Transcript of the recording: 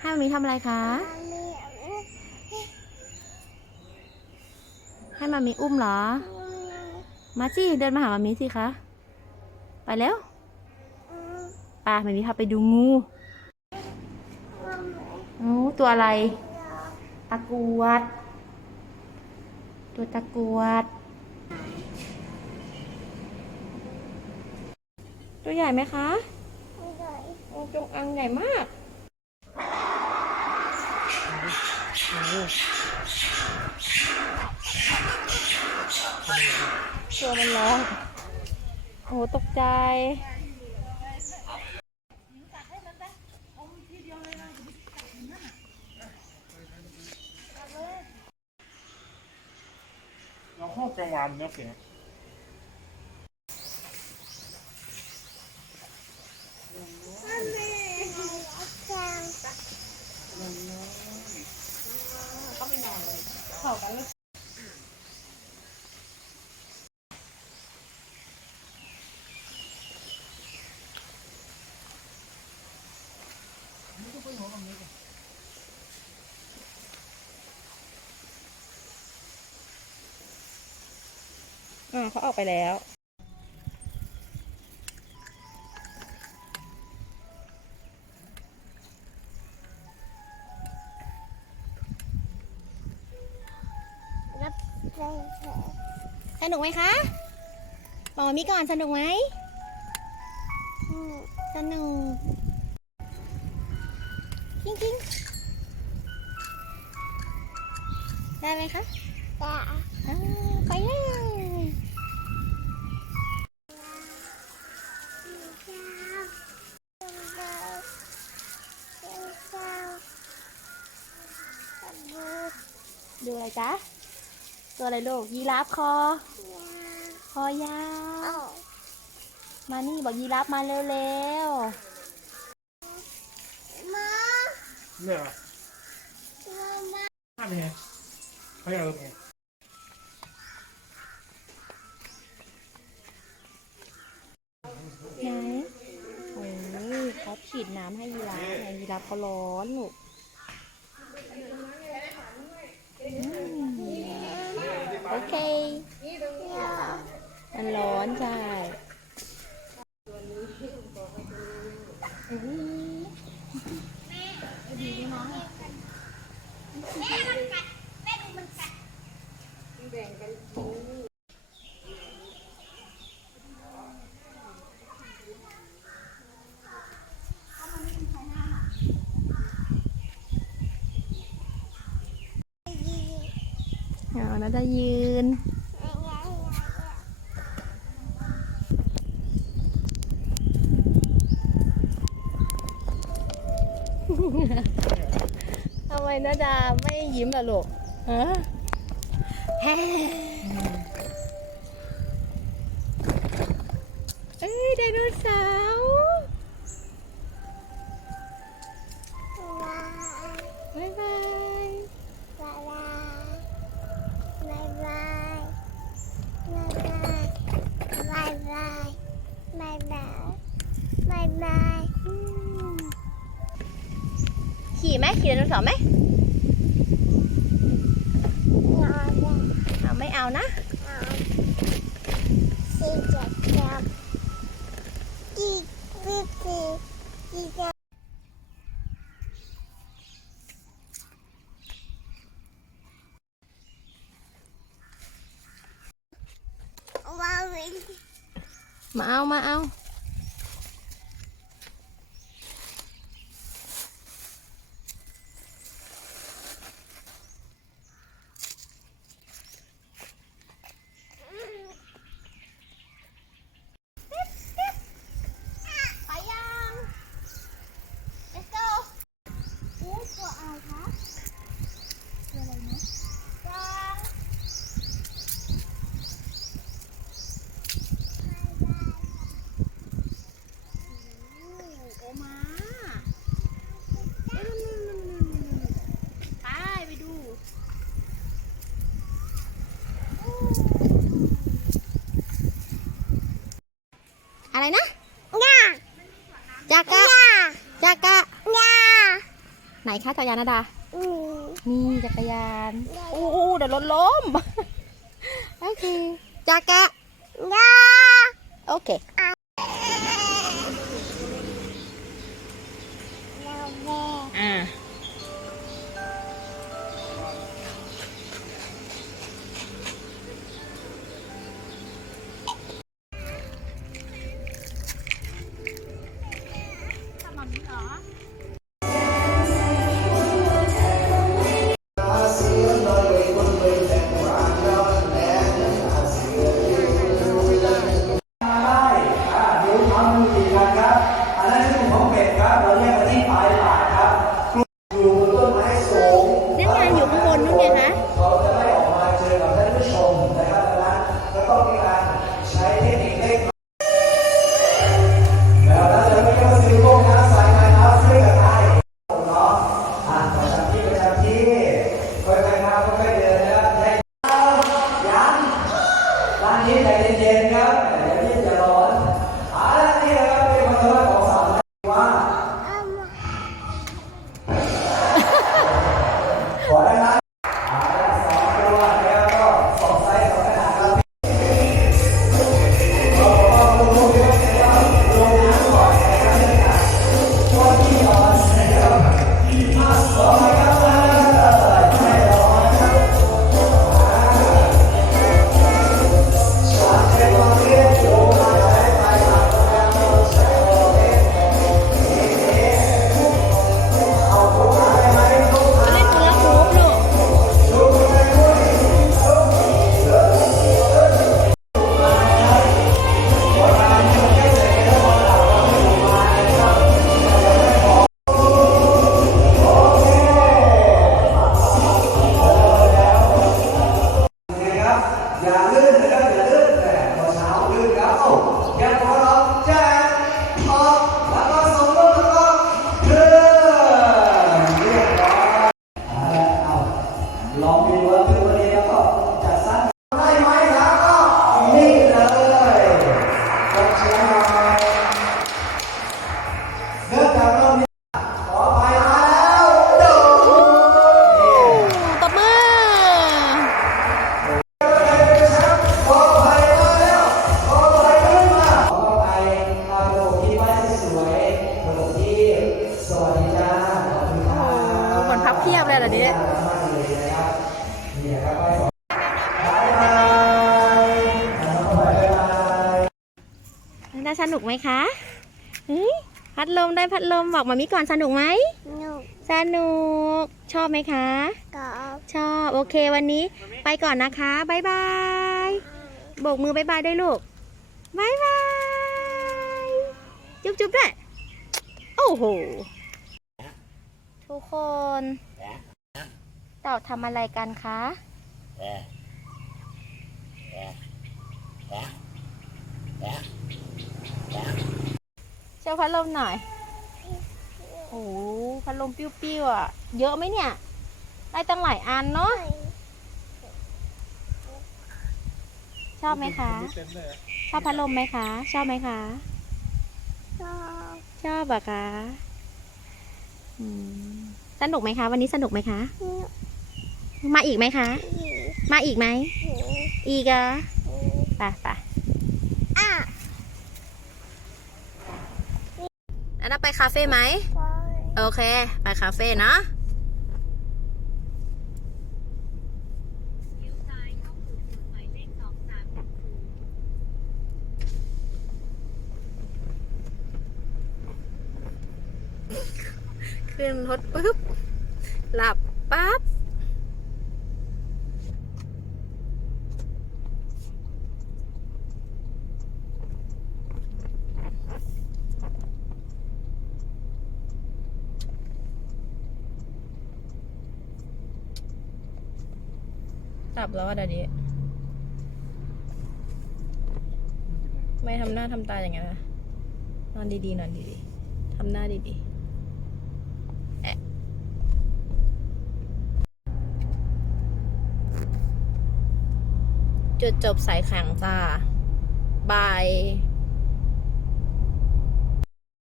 ให้มามีทำอะไรคะ ให้มามีอุ้มเหรอ มาสิเดินมาหามามีสิคะ ไปแล้วป่ามามีพาไปดูงูงูตัวอะไร ตะกรวด ตัวตะกรวด ตัวใหญ่ไหมคะโอ้จงอางใหญ่มาก ตัวมันร้องโหตกใจเราครอบกลางวันเนี่ยเสีย อ่าเขาออกไปแล้วสนุกไหมคะบอกมามีก่อนสนุกไหม สนุก กิ้งกิ้งได้ไหมคะได้ไปเลยดูอะไรจ๊ะ ตัวอะไรลูก ยีราฟคอ คอยาว มานี่บอกยีราฟมาเร็ว เนี่ยภาเป็นไงเขายากเออเป็นไงไหนโอ้ยเขาฉีดน้ำให้ยีราฟไงยีราฟเขาร้อนลูกอืมโอเค มันร้อนใช่อุ๊ย เอานาดายืนทำไมน นาดาไม่ยิ้มล่ะลูกฮะแฮ่เอ้ยไดโนเสาร์บ๊ายบาย ขี่ไหมขี่ไดโนเสาร์ไหม เอาไม่เอานะมาเอา มาเอา ไปยัง let's go โอ้ตัวอะไรคะตัวอะไรนะกวางโอ้มาเอ้ยนู่นๆๆๆๆไปไปดู อะไรนะจากะจากะไหนคะจักรยานนาดาอืมนี่จักรยานอู้อู้เดี๋ยวรถล้ม โอเคจักระยาโอเค เราแม่ ว่ พับเพียบเลยเหรอเนี่ยน่ารักมากเลยนะครับนี่ครับไปสองบายบายแล้วก็ไปบ๊ายบายน่าสนุกไหมคะเฮ้ยพัดลมได้พัดลมบอกมามิก่อนสนุกไหมหนูสนุก ชอบไหมคะกับชอบ โอเควันนี้ไปก่อนนะคะบายบายโบกมือบายบายด้วยลูกบายบายจุ๊บจุ๊บด้วยโอ้โหทุกคน เต่าทำอะไรกันคะเช่าพัดลมหน่อย โอ้โหพัดลมปิ้วๆอะ เยอะไหมเนี่ย ได้ตั้งหลายอันเนาะ ชอบไหมคะเต็มเลยชอบพัดลมไหมคะ ชอบไหมคะ ชอบ ชอบอะคะอืมสนุกไหมคะ วันนี้สนุกไหมคะหนู มาอีกไหมคะหนูมาอีกไหมหนูอีกเหรอะหนูไปไปอะแล้วเราไปคาเฟ่ไหมไปโอเค ไปคาเฟ่เนาะขึ้นรถปุ๊บ หลับปั๊บ หลับแล้วอะดาดีไม่ทำหน้าทำตาอย่างนั้นนะนอนดีๆนอนดีๆทำหน้าดีๆจุดจบสายแข็งจ้าบาย